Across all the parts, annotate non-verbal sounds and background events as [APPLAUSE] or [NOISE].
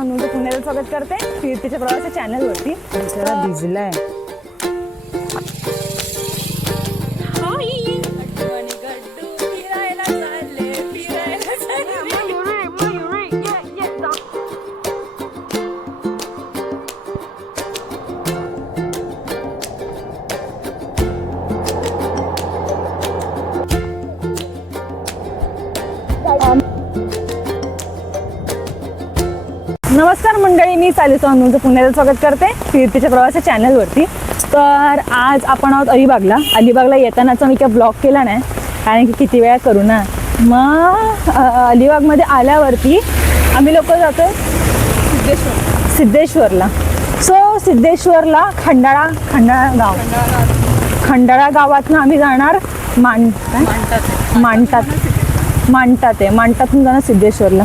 अनुज पुण्याला स्वागत करते. कीर्तीच्या प्रवास चॅनलवरती जरा नमस्कार मंडळी मी चालू अनुज पुण्याला स्वागत करते. कीर्तीच्या प्रवास चॅनलवरती. तर आज आपण आहोत अलिबागला. अलिबागला येतानाचा मी काय ब्लॉग केला नाही. कारण की किती वेळा करू ना? मग अलिबागमध्ये आल्यावरती आम्ही लोक जातो सिद्धेश्वर. सिद्धेश्वरला. सो सिद्धेश्वरला खंडाळा खंडाळा गाव. खंडाळा गावातनं आम्ही जाणार मान काय? मांडतात. मांडतात आहे. मांडतातून जाणार सिद्धेश्वरला.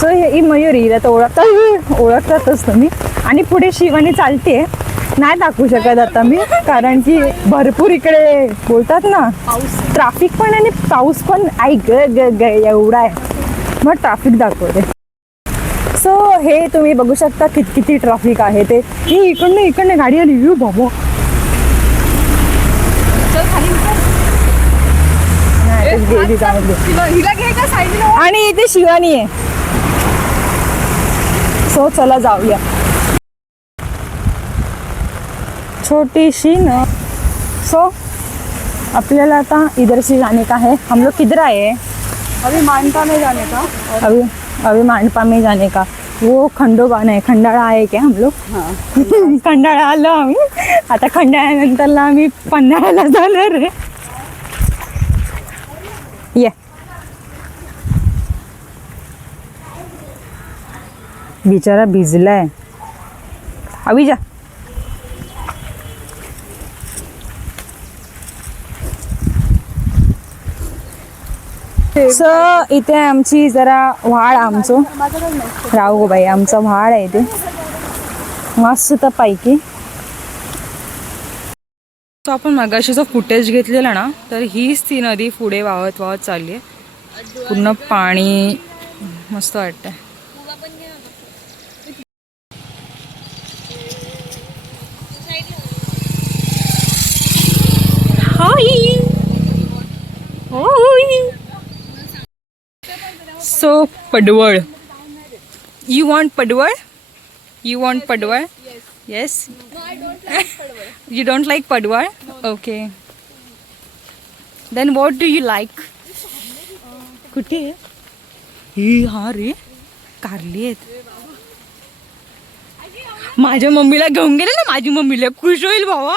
सो ही मयुरी हिला तर ओळखतात ओळखतातच तुम्ही आणि पुढे शिवानी चालते नाही दाखवू शकत आता मी कारण की भरपूर इकडे बोलतात ना ट्राफिक पण आणि पाऊस पण आई ग ग ग एवढा आहे. मग ट्राफिक दाखवते. सो हे तुम्ही बघू शकता कित किती ट्रॅफिक आहे ते. ही इकडनं इकडनं गाडी आली. यू बाबो. आणि इथे शिवानी आहे. सो चला जाऊया. छोटीशी न. सो आपल्याला आता इधर से जाने का है हम लोग किधर आए हैं? अभी मानता में जाने का. अभी अभी मांडपा में जाने का. वो खंडोबा नाही खंडाळा आहे क्या हम लोग? [LAUGHS] खंडाळा आलो आम्ही. आता खंडाळ्यानंतरला आम्ही पन्हाळ्याला जाणार आहे. बिचारा भिजलाय. आवी जा. सो इथे आमची जरा व्हाळ आमचं. राहू गो बाई आमचा व्हाळ आहे ते मस्त पैकी. सो आपण मगाशी जो फुटेज घेतलेला ना तर हीच ती नदी पुढे वाहत वाहत चालली आहे. पूर्ण पाणी मस्त वाटतंय. So padwal you want padwal you want padwal yes You don't like Padwar? Okay. Then what do you like? कुठे? ही हा रे. कारली आहेत. माझ्या मम्मीला घेऊन गेले ना माझी मम्मीला खुश होईल भावा.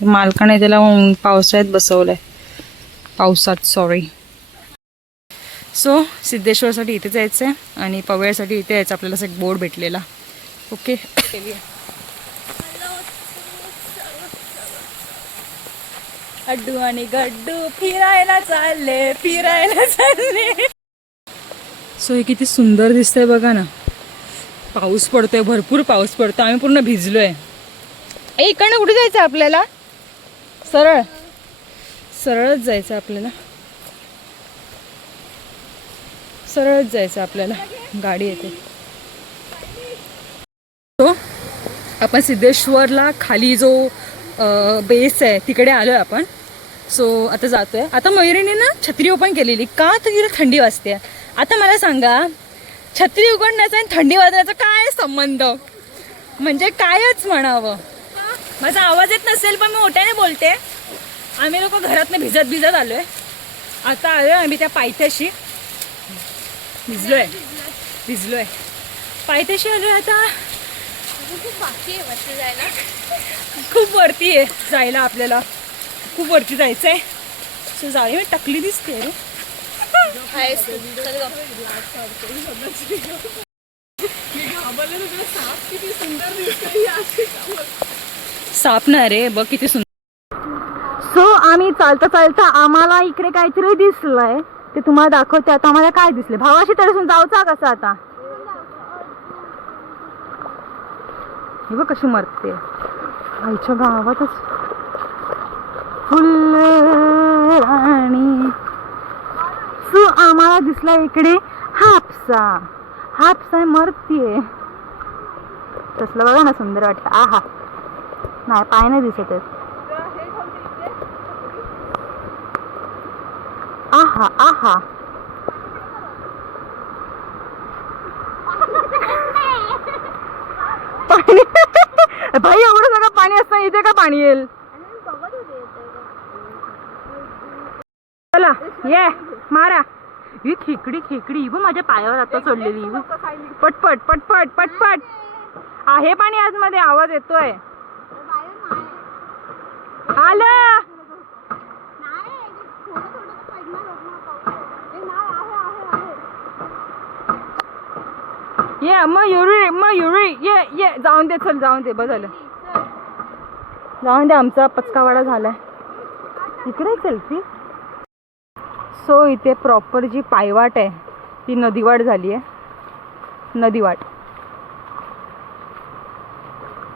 मालकाने त्याला पावसाळ्यात बसवलंय. पावसात सॉरी सो सिद्धेश्वरसाठी इथे जायचं आहे आणि पवळ्यासाठी इथे यायचं आपल्याला असं एक बोर्ड भेटलेला. ओके अड्डू आणि गड्डू फिरायला चालले फिरायला चालले. सो हे किती सुंदर दिसतंय बघा ना. पाऊस पडतोय भरपूर पाऊस पडतो आम्ही पूर्ण भिजलोय. इकडनं कुठे जायचं आपल्याला? सरळ. सरळच जायचं आपल्याला. सरळच जायचं आपल्याला. गाडी येते. सो आपण सिद्धेश्वरला खाली जो बेस आहे तिकडे आलो आहे आपण. सो आता जातोय. आता मयुरीने ना छत्री ओपन केलेली. का तर तिला थंडी वाजते? आता मला सांगा छत्री उघडण्याचा आणि थंडी वाजण्याचा काय संबंध? म्हणजे कायच म्हणावं? माझा आवाज येत नसेल पण मी मोठ्याने बोलते. आम्ही लोक घरातनं भिजत भिजत आलोय. आता आलोय आम्ही त्या पायथ्याशी. भिजलोय. भिजलोय. पायथ्याशी आलोय आता. खूप वरती आहे जायला आपल्याला. खूप वरती जायचंय. सो जाऊया मी टकली दिसते रे. साप ना रे बघ किती सुंदर. सो आम्ही चालता चालता आम्हाला इकडे काहीतरी दिसलंय. ते तुम्हाला दाखवते. आता आम्हाला काय दिसले? भावाशी तरी जाऊचा कसं आता? हे बघ कशी मरते. आईच्या गावातच. फुल राणी. सो आम्हाला दिसला इकडे हापसा. हापसा मरतीये. तसलं बघा ना सुंदर वाटतं. आहा. नाही पाय नाही दिसत आहेत. आहा आहा. पाणी. भाई एवढं सगळं पाणी असतं इथे का पाणी येईल? चला ये मारा. ही खेकडी खेकडी ही बघ माझ्या पायावर आता सोडलेली. पटपट पटपट पटपट. आहे पाणी आतमध्ये आवाज येतोय. आलं. ये मग युरी मग युरी ये ये जाऊन दे चल जाऊन दे बस झालं. जाऊन दे आमचा पचकावाडा झालाय. इकडे सेल्फी सो इथे प्रॉपर जी पायवाट आहे ती नदीवाट झाली आहे. नदीवाट.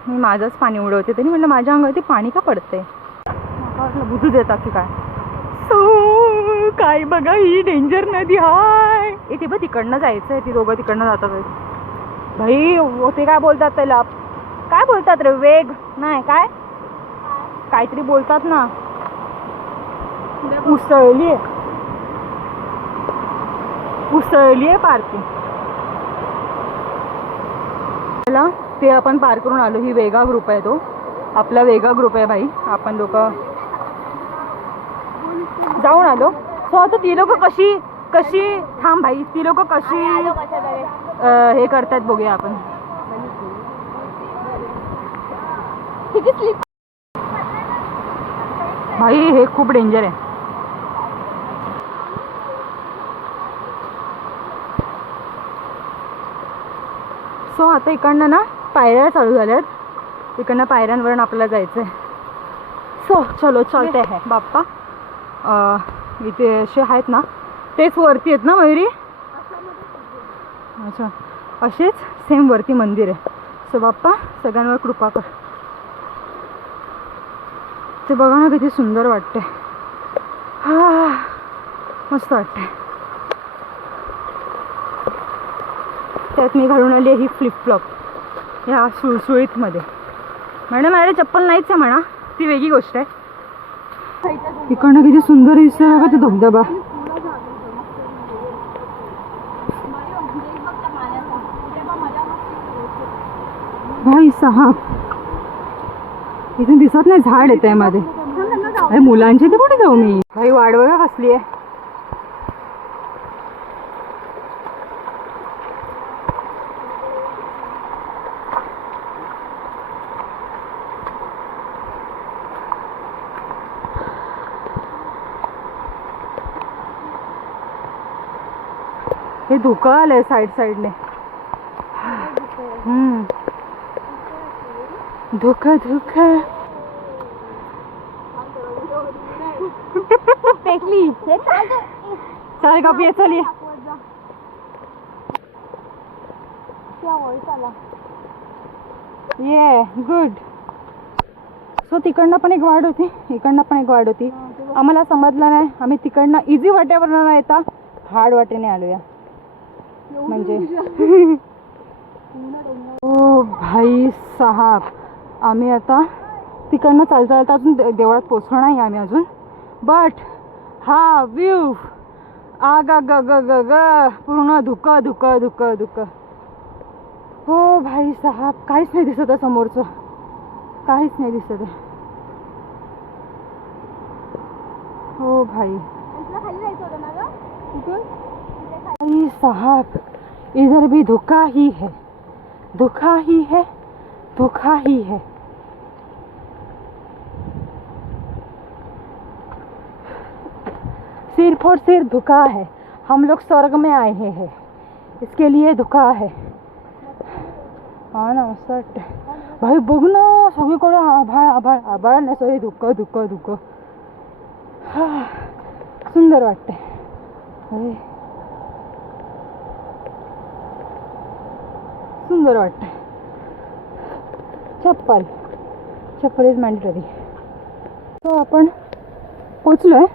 मी माझंच पाणी उडवते. तरी म्हटलं माझ्या अंगावरती पाणी का पडतंय? वाटलं बुजू देता की काय? सो काय बघा ही डेंजर नदी हाय. इथे बघ तिकडनं जायचं आहे ती दोघं तिकडनं जातात भाई ते काय बोलतात त्याला? काय बोलतात रे वेग? नाही काय? काहीतरी बोलतात ना. उसळली आहे. उसळली आहे पार्किंग. ते आपण पार करून आलो. ही वेगा ग्रुप आहे तो. आपला वेगा ग्रुप आहे भाई आपण लोक जाऊन आलो. सो आता ती लोक कशी कशी थांब भाई ती लोक कशी अं, हे करतात बघूया आपण. भाई हे खूप डेंजर आहे. सो आता इकडनं ना पायऱ्या चालू झाल्यात. इकडनं पायऱ्यांवरून आपल्याला जायचं आहे सो चलो चलते. बाप्पा. इथे असे आहेत ना तेच वरती आहेत ना मयुरी? अच्छा असेच सेम वरती मंदिर आहे. सो बाप्पा सगळ्यांवर कृपा कर. ते बघा ना किती सुंदर वाटते हा मस्त वाटते त्यात मी घालून आली आहे ही फ्लिपफ्लॉप ह्या सुळसुळीतमध्ये. मॅडम माझ्या चप्पल नाहीच आहे म्हणा. ती वेगळी गोष्ट आहे. इकडनं किती सुंदर दिसतंय बघा तो धबधबा. भाई सहा इथून दिसत नाही झाड येत आहे मध्ये मुलांचे मुलांची ते कुठे जाऊ मी? भाई वाट बघा कसली आहे हे धुकं आलंय साईड साईडने हम्म. धोका धोका. पेटली चाल पिये चल ये. ये गुड सो तिकडनं पण एक वाट होती. इकडनं पण एक वाट होती. आम्हाला समजलं नाही. आम्ही तिकडनं इझी वाट्यावर न येता. हार्ड वाटेने आलोया. म्हणजे [LAUGHS] ओ भाई साहब आम्ही आता तिकडनं चालता चालता अजून देवळात पोचलो नाही आम्ही अजून. बट हा व्ह्यू आ ग ग ग ग ग पूर्ण धुकं धुकं धुकं धुकं. हो भाई साहब काहीच नाही दिसत आहे समोरचं. काहीच नाही दिसत आहे. हो भाई. भाई साहब, इधर भी धोखा ही है। धोखा ही है, धोखा ही है। सिर्फ़ और सिर्फ़ धोखा है। हम लोग स्वर्ग में आए हैं इसके लिए धोखा है। हा ना भाई बघ ना सगळीकडे आभाळ आभाळ आभाळ नाही सॉरी धुकं धुकं धुकं हा, सुंदर वाटते सुंदर वाटतं चप्पल. चप्पल इज मॅन्डेटरी सो आपण पोचलो आहे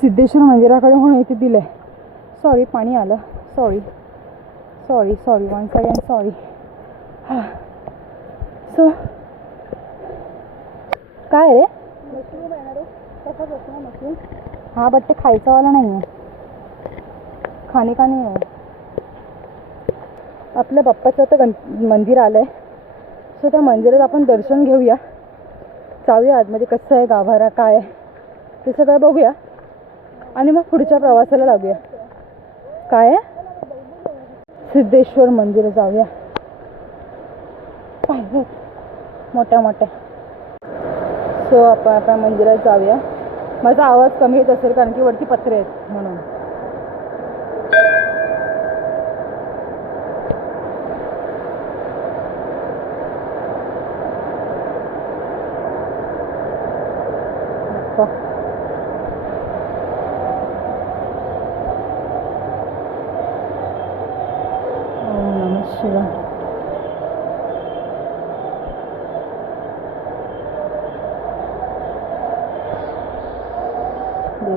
सिद्धेश्वर मंदिराकडे म्हणून इथे दिलं आहे सॉरी पाणी आलं. Sorry sorry sorry one second sorry हां. सो काय रे? हा बट ते खायचावाला नाही आहे खाणे का नाही आहे? आपल्या बाप्पाचं आता गण मंदिर आलं आहे सो त्या मंदिरात आपण दर्शन घेऊया. जाऊया आतमध्ये कसं आहे गाभारा काय आहे ते सगळं बघूया. आणि मग पुढच्या प्रवासाला लागूया. काय आहे? सिद्धेश्वर मंदिर जाऊया. पाहिजे मोठ्या मोठ्या. सो आपण आता मंदिरात जाऊया. माझा आवाज कमी येत असेल कारण की वरती पत्रे आहेत म्हणून.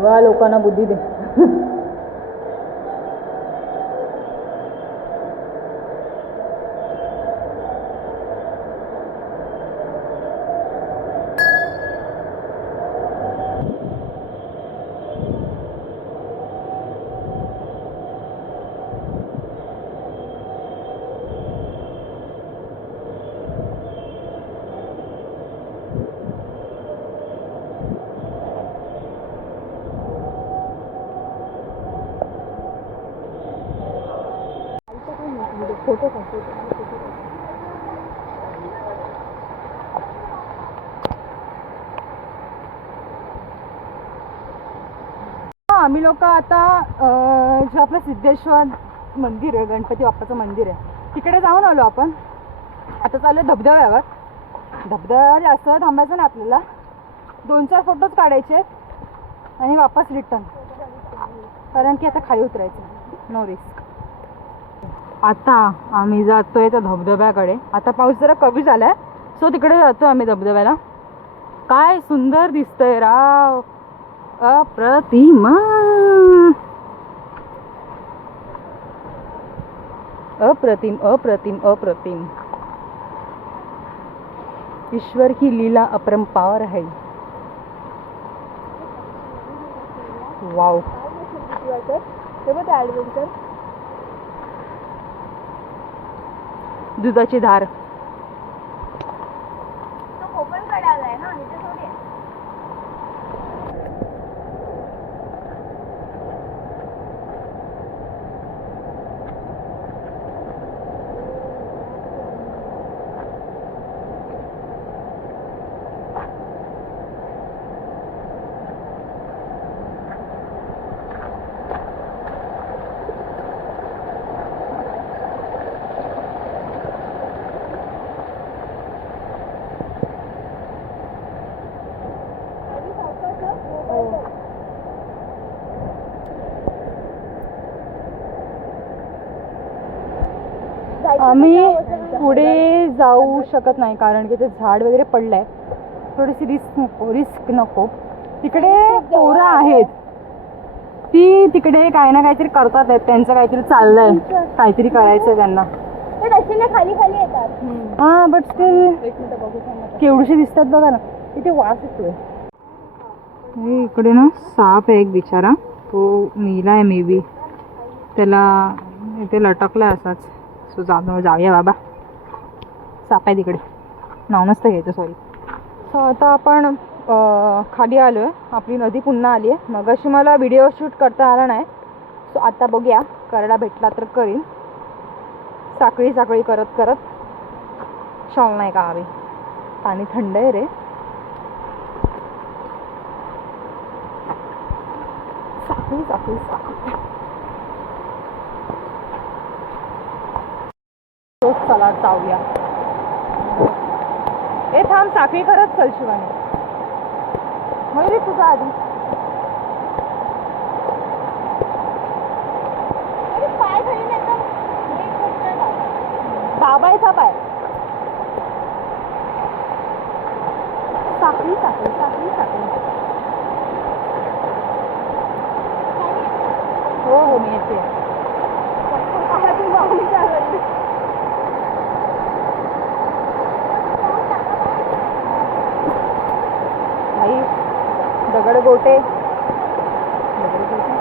सगळ्या लोकांना बुद्धी दे. [LAUGHS] फोटो आम्ही लोक आता जे आपलं सिद्धेश्वर मंदिर आहे गणपती बाप्पाचं मंदिर आहे तिकडे जाऊन आलो आपण. आता चालू धबधब्यावर. धबधब्यावर जास्त थांबायचं नाही आपल्याला. दोन चार फोटोज काढायचे आहेत आणि वापस रिटर्न कारण की आता खाली उतरायचं नो रिस्क आता आम्ही जातोय त्या धबधब्याकडे. आता पाऊस जरा कमी झालाय. सो तिकडे जातो आम्ही धबधब्याला. काय सुंदर दिसतंय राव. अप्रतिम. अप्रतिम अप्रतिम अप्रतिम. ईश्वर ही लीला अपरंपार आहे. वाव ॲडव्हेंचर दुधाची धार आम्ही पुढे जाऊ शकत नाही कारण की ते झाड वगैरे पडलंय. थोडीशी रिस्क नको रिस्क नको. तिकडे पोरं आहेत. ती तिकडे काही ना काहीतरी करतात आहेत त्यांचं काहीतरी चाललंय. काहीतरी करायचंय त्यांना. खाली खाली येतात. हा बट स्टील. केवढीशी दिसतात बघा ना. इथे वास येतोय. इकडे ना साप आहे एक बिचारा. तो मेलाय मे बी त्याला इथे लटकलाय असाच. सो जाऊ जाऊया बाबा. साप आहे तिकडे. नाव नसतं घ्यायचं सॉरी सो आता आपण खाली आलो आहे आपली नदी पुन्हा आली आहे. मग अशी मला व्हिडिओ शूट करता आला नाही. सो आता बघूया. करडा भेटला तर करीन. साखळी साखळी करत करत. शाल नाही का हवी? पाणी थंड आहे रे. साखळी साखळी साखळी. चला जाऊया. ए थांब साखळी करत चल शिवानी. मयुरी तुझा आधी. पाय? दाबायचा पाय साखळी साखळी साखळी साखळी हो हो मी येते आता तू माऊली चालवली. भाई दगड गोटे दगड गोटे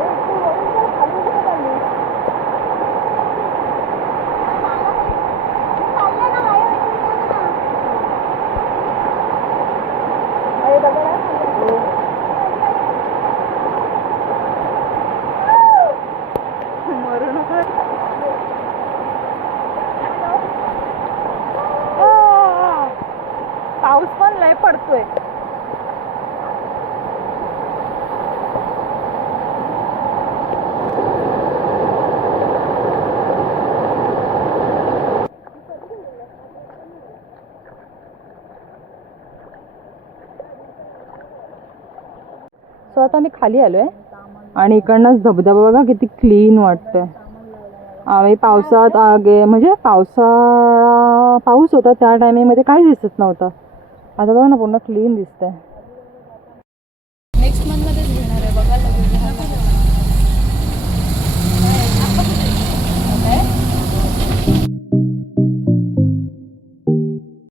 ए, तू वरून चल, खाली कुठं चालली? चाललं ना, बाहेर इकडे ये ना. अरे दगड आहे खाली. मरू नको आ, पाऊस पण लय पडतोय सो आता मी खाली आलो आहे आणि इकडनंच धबधबा बघा किती क्लीन वाटतंय. आम्ही पावसात आगे म्हणजे पावसाळा पाऊस होता त्या टायमिंगमध्ये काहीच दिसत नव्हतं. आता बघा ना पूर्ण क्लीन दिसतंय.